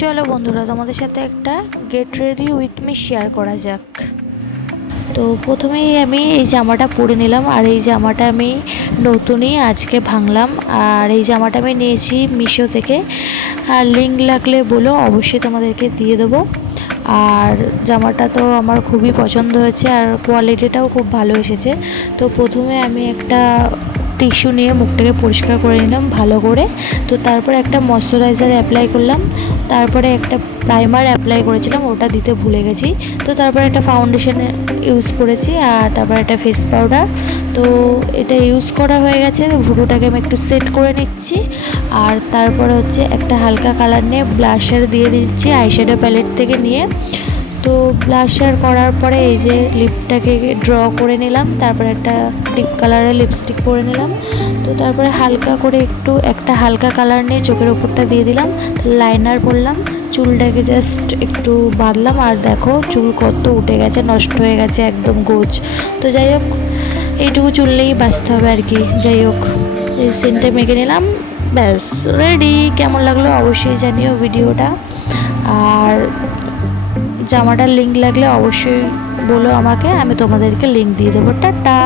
চলো বন্ধুরা, তোমাদের সাথে একটা get ready with me share করা যাক। তো প্রথমেই আমি এই জামাটা পরে নিলাম, আর এই জামাটা আমি নতুনই আজকে ভাঙলাম। আর এই জামাটা আমি নিয়েছি মিশো থেকে। আর লিঙ্ক লাগলে বলো, অবশ্যই তোমাদেরকে দিয়ে দেবো। আর জামাটা তো আমার খুবই পছন্দ হয়েছে, আর কোয়ালিটিটাও খুব ভালো এসেছে। তো প্রথমে আমি একটা টিস্যু নিয়ে মুখটাকে পরিষ্কার করে নিলাম ভালো করে। তো তারপর একটা ময়শ্চারাইজার অ্যাপ্লাই করলাম, তারপরে একটা প্রাইমার অ্যাপ্লাই করেছিলাম, ওটা দিতে ভুলে গেছি। তো তারপরে একটা ফাউন্ডেশন ইউজ করেছি, আর তারপর একটা ফেস পাউডার। তো এটা ইউজ করা হয়ে গেছে। ভুরুটাকে আমি একটু সেট করে নিচ্ছি। আর তারপরে হচ্ছে একটা হালকা কালার নিয়ে ব্লাশার দিয়ে দিচ্ছি আইশ্যাডো প্যালেট থেকে নিয়ে। তো ব্লাশার করার পরে এই যে লিপটাকে ড্র করে নিলাম, তারপরে একটা ডিপ কালারের লিপস্টিক পরে নিলাম। তো তারপরে হালকা করে একটা হালকা কালার নিয়ে চোখের ওপরটা দিয়ে দিলাম, লাইনার পরলাম, চুলটাকে জাস্ট একটু বাঁধলাম। আর দেখো চুল কত উঠে গেছে, নষ্ট হয়ে গেছে একদম গোছ। তো যাই হোক, এইটুকু চুল নিয়েই বাঁচতে হবে আর কি। যাই হোক, এই সেন্টে মেখে নিলাম, ব্যাস রেডি। কেমন লাগলো অবশ্যই জানিও ভিডিওটা। আর জামাটার লিঙ্ক লাগলে অবশ্যই বলো আমাকে, আমি তোমাদেরকে লিঙ্ক দিয়ে দেবো। টাটা।